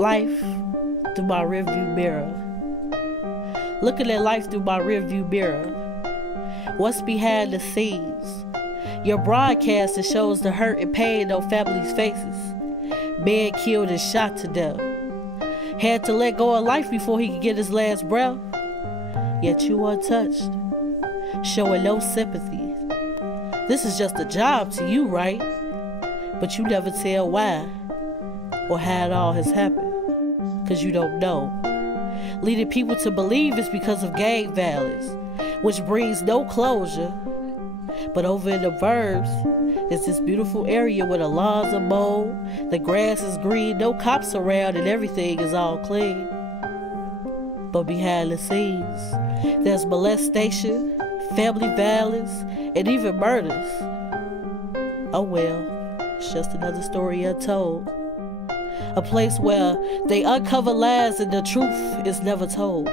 life through my rearview mirror. Looking at life through my rearview mirror. What's behind the scenes? Your broadcast that shows the hurt and pain on families' faces. Man killed and shot to death. Had to let go of life before he could get his last breath. Yet you untouched, showing no sympathy. This is just a job to you, right? But you never tell why or how it all has happened, cause you don't know. Leading people to believe it's because of gang violence, which brings no closure. But over in the burbs is this beautiful area where the lawns are mowed, the grass is green, no cops around, and everything is all clean. But behind the scenes, there's molestation, family violence, and even murders. Oh well, it's just another story untold. A place where they uncover lies and the truth is never told.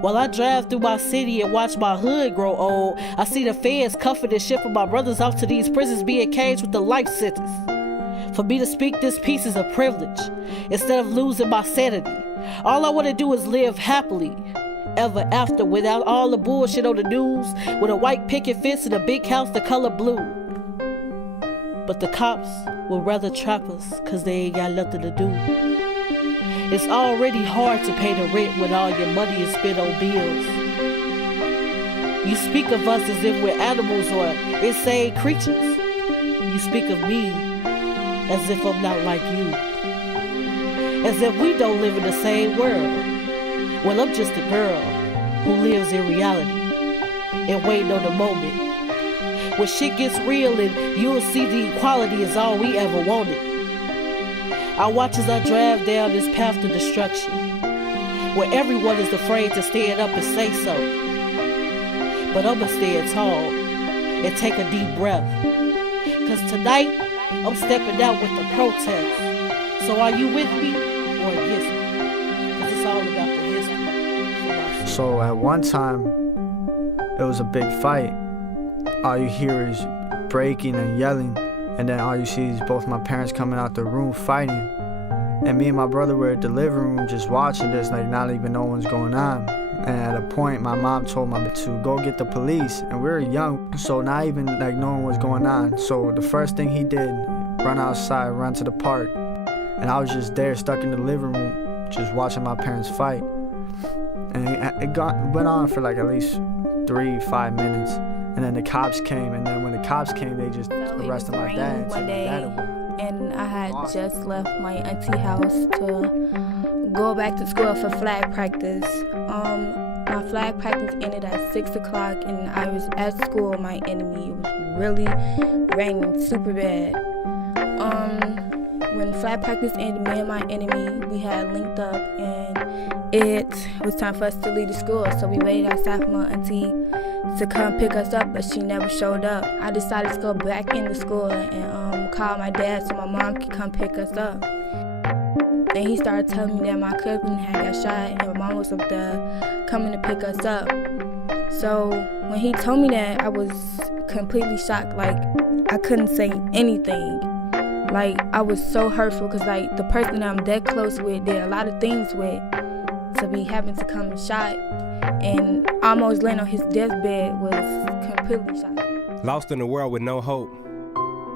While I drive through my city and watch my hood grow old, I see the feds cuffing and shipping my brothers off to these prisons being caged with a life sentence. For me to speak this piece is a privilege, instead of losing my sanity. All I want to do is live happily ever after without all the bullshit on the news, with a white picket fence and a big house the color blue. But the cops will rather trap us cause they ain't got nothing to do. It's already hard to pay the rent when all your money is spent on bills. You speak of us as if we're animals or insane creatures. You speak of me as if I'm not like you. As if we don't live in the same world. Well, I'm just a girl who lives in reality and waiting on the moment when shit gets real and you'll see the equality is all we ever wanted. I watch as I drive down this path to destruction, where everyone is afraid to stand up and say so. But I'ma stand tall and take a deep breath. Cause tonight, I'm stepping out with the protest. So are you with me or against me? Cause it's all about the history. So at one time, it was a big fight. All you hear is breaking and yelling, and then all you see is both my parents coming out the room fighting. And me and my brother were at the living room just watching this, like not even knowing what's going on. And at a point, my mom told me to go get the police, and we were young, so not even like knowing what's going on. So the first thing he did, run outside, run to the park. And I was just there, stuck in the living room, just watching my parents fight. And went on for like at least 3-5 minutes. And then the cops came, and then when the cops came, they just arrested my dad. One day, and I had just left my auntie house to go back to school for flag practice. My flag practice ended at 6 o'clock, and I was at school. My enemy, it was really raining super bad. When flag practice ended, me and my enemy, we had linked up, and it was time for us to leave the school. So we waited outside for my auntie to come pick us up, but she never showed up. I decided to go back into school and call my dad so my mom could come pick us up. And he started telling me that my cousin had got shot and my mom was up there coming to pick us up. So when he told me that, I was completely shocked. Like, I couldn't say anything. Like, I was so hurtful because, like, the person that I'm that close with did a lot of things with, to be having to come and shot and almost laying on his deathbed was completely shocking. Lost in a world with no hope,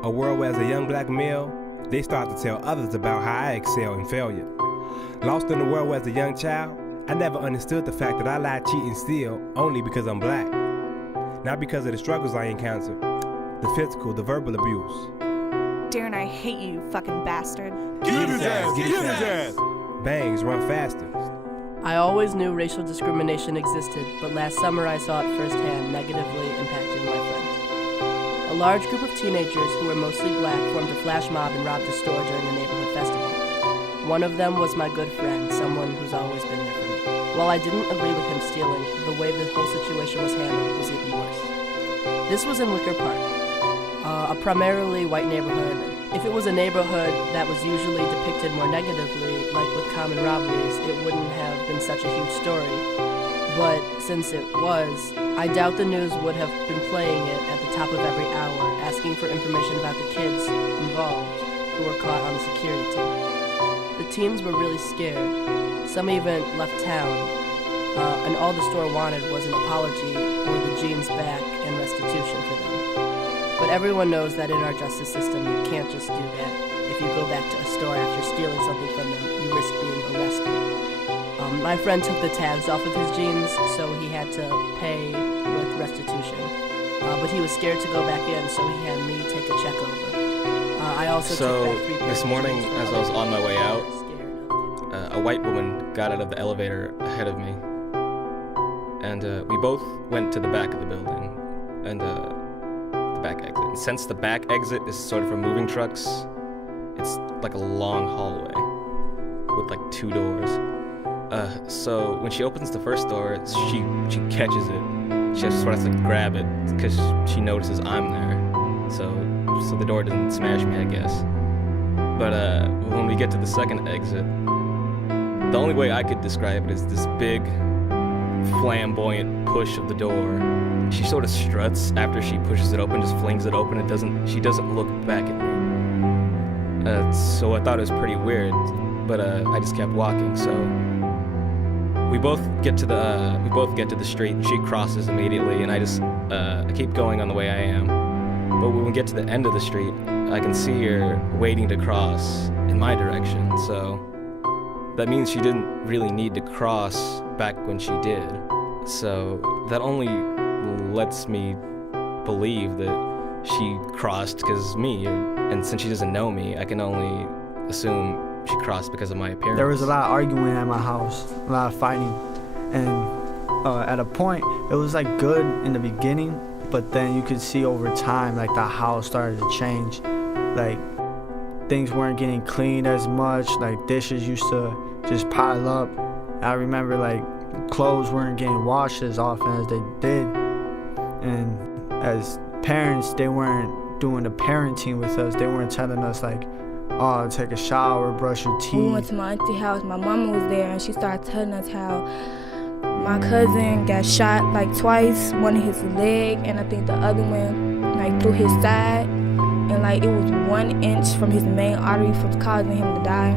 a world where as a young black male, they start to tell others about how I excel in failure. Lost in a world where as a young child, I never understood the fact that I lied, cheat, and steal only because I'm black. Not because of the struggles I encountered, the physical, the verbal abuse. Darren, I hate you, fucking bastard. Get his ass! Get his ass! Bangs, run faster. I always knew racial discrimination existed, but last summer I saw it firsthand, negatively impacting my friends. A large group of teenagers who were mostly black formed a flash mob and robbed a store during the neighborhood festival. One of them was my good friend, someone who's always been there for me. While I didn't agree with him stealing, the way the whole situation was handled was even worse. This was in Wicker Park, a primarily white neighborhood. If it was a neighborhood that was usually depicted more negatively, like with common robberies, it wouldn't have been such a huge story. But since it was, I doubt the news would have been playing it at the top of every hour, asking for information about the kids involved who were caught on the security team. The teens were really scared. Some even left town, and all the store wanted was an apology or the jeans back and restitution for them. But everyone knows that in our justice system, you can't just do that. If you go back to a store after stealing something from them, you risk being arrested. My friend took the tags off of his jeans, so he had to pay with restitution. But he was scared to go back in, so he had me take a check over. I also took back 3 pairs this of morning, jeans as I was on my way out, a white woman got out of the elevator ahead of me, and we both went to the back of the building, and the back exit. And since the back exit is sort of for moving trucks, it's like a long hallway with like 2 doors. So when she opens the first door, she catches it. She sort of has to grab it because she notices I'm there. So the door doesn't smash me, I guess. But when we get to the second exit, the only way I could describe it is this big, flamboyant push of the door. She sort of struts after she pushes it open, just flings it open. She doesn't look back at me. So I thought it was pretty weird, but I just kept walking. So we both get to the street, and she crosses immediately, and I keep going on the way I am. But when we get to the end of the street, I can see her waiting to cross in my direction. So that means she didn't really need to cross back when she did. So that only lets me believe that she crossed because me, and since she doesn't know me, I can only assume she crossed because of my appearance. There was a lot of arguing at my house, a lot of fighting, and at a point, it was like good in the beginning, but then you could see over time, like the house started to change. Like things weren't getting cleaned as much, like dishes used to just pile up. I remember like clothes weren't getting washed as often as they did, and as parents, they weren't doing the parenting with us. They weren't telling us like, oh, take a shower, brush your teeth. We went to my auntie house. My mama was there, and she started telling us how my cousin got shot like twice, one in his leg, and I think the other one like through his side, and like it was 1 inch from his main artery from causing him to die.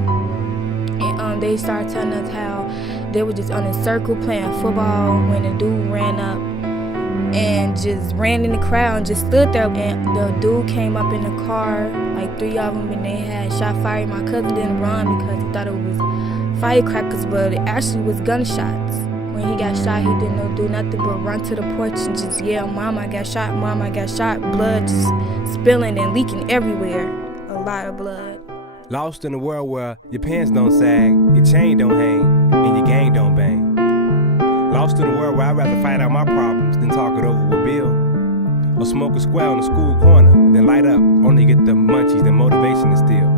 And they started telling us how they were just on a circle playing football when the dude ran up and just ran in the crowd and just stood there. And the dude came up in the car, like 3 of them, and they had shot fire. My cousin didn't run because he thought it was firecrackers, but it actually was gunshots. When he got shot, he didn't do nothing but run to the porch and just yell, "Mom, I got shot, Mom, I got shot." Blood just spilling and leaking everywhere. A lot of blood. Lost in a world where your pants don't sag, your chain don't hang, and your gang don't bang. Lost in a world where I'd rather fight out my problems than talk it over with Bill. Or smoke a square on the school corner, then light up, only to get the munchies, then motivation to steal.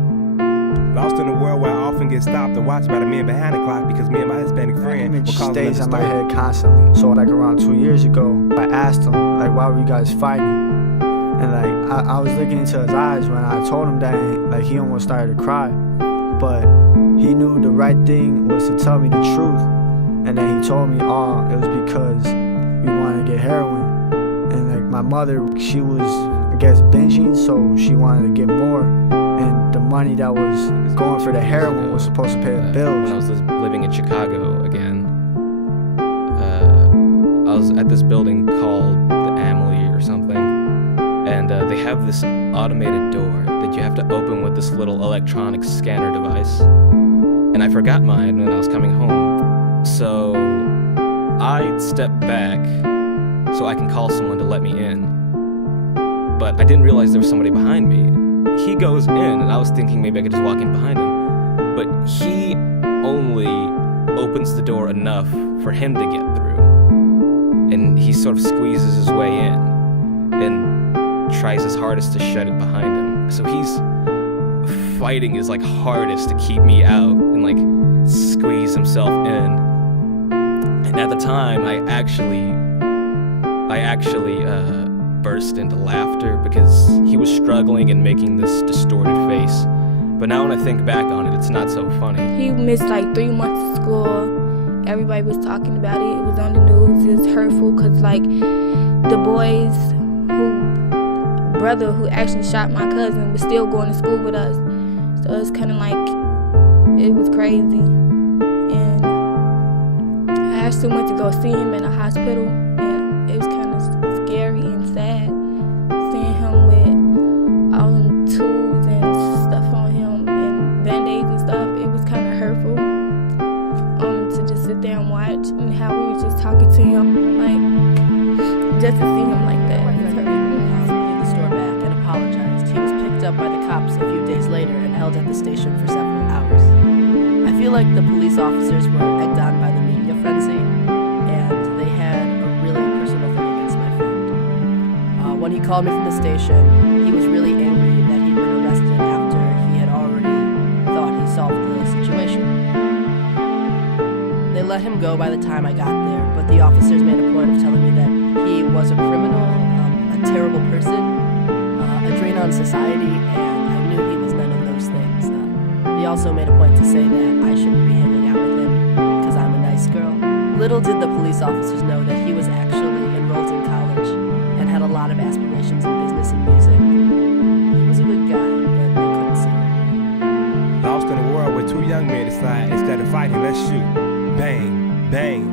Lost in a world where I often get stopped and watched by the men behind the clock because me and my Hispanic friend were causing stays in my head constantly. So like around 2 years ago, I asked him, like, why were you guys fighting? And like I was looking into his eyes when I told him that, and like he almost started to cry. But he knew the right thing was to tell me the truth. And then he told me, oh, it was because we wanted to get heroin. And like my mother, she was, I guess, binging, so she wanted to get more. And the money that was going for the heroin was supposed to pay the bills. When I was living in Chicago again, I was at this building called the Amelie or something, and they have this automated door that you have to open with this little electronic scanner device. And I forgot mine when I was coming home, so I stepped back so I can call someone to let me in. But I didn't realize there was somebody behind me. He goes in, and I was thinking maybe I could just walk in behind him. But he only opens the door enough for him to get through. And he sort of squeezes his way in and tries his hardest to shut it behind him. So he's fighting his like hardest to keep me out and like squeeze himself in. And at the time, I actually burst into laughter because he was struggling and making this distorted face. But now when I think back on it, it's not so funny. He missed like 3 months of school. Everybody was talking about it. It was on the news. It's hurtful because like the boys brother who actually shot my cousin was still going to school with us. So it's kind of like, it was crazy. And I actually went to go see him in the hospital, and it was kind of scary and sad seeing him with all them tubes and stuff on him and band-aids and stuff. It was kind of hurtful to just sit there and watch, and how we were just talking to him, like, just to see him like that. It was hurtful. Paid the store back and apologized. He was picked up by the cops a few days later and held at the station for several hours. I feel like the police officers were egged on by the media frenzy, and they had a really personal thing against my friend. When he called me from the station, he was really angry that he'd been arrested after he had already thought he solved the situation. They let him go by the time I got there, but the officers made a point of telling me that he was a criminal, a terrible person, a drain on society, and I knew he was none of those things. They also made a point to say that I shouldn't be hanging out with him because I'm a nice girl. Little did the police officers know that he was actually enrolled in college and had a lot of aspirations in business and music. He was a good guy, but they couldn't see it. Lost in a world where two young men decide instead of fighting, let's shoot. Bang, bang.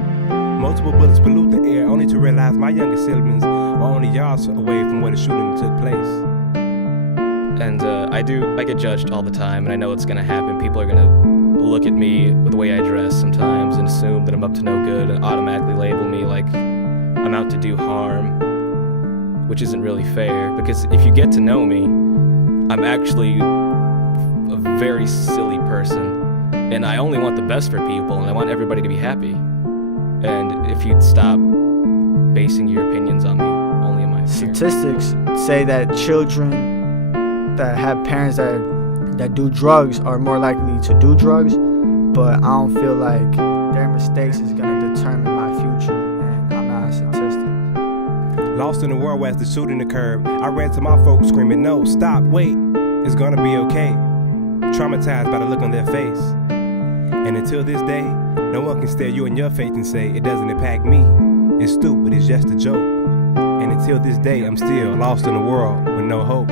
Multiple bullets pollute the air, only to realize my younger siblings are only yards away from where the shooting took place. And I get judged all the time, and I know it's gonna happen. People are gonna look at me with the way I dress sometimes and assume that I'm up to no good and automatically label me like I'm out to do harm, which isn't really fair, because if you get to know me, I'm actually a very silly person, and I only want the best for people, and I want everybody to be happy. And if you'd stop basing your opinions on me only in my appearance. Statistics say that children that have parents that do drugs are more likely to do drugs, but I don't feel like their mistakes is gonna determine my future, and I'm not a statistic. Lost in a world where as the shooting occurred, I ran to my folks screaming, no, stop, wait, it's gonna be okay. Traumatized by the look on their face. And until this day, no one can stare you in your face and say, it doesn't impact me. It's stupid, it's just a joke. And until this day, I'm still lost in a world with no hope.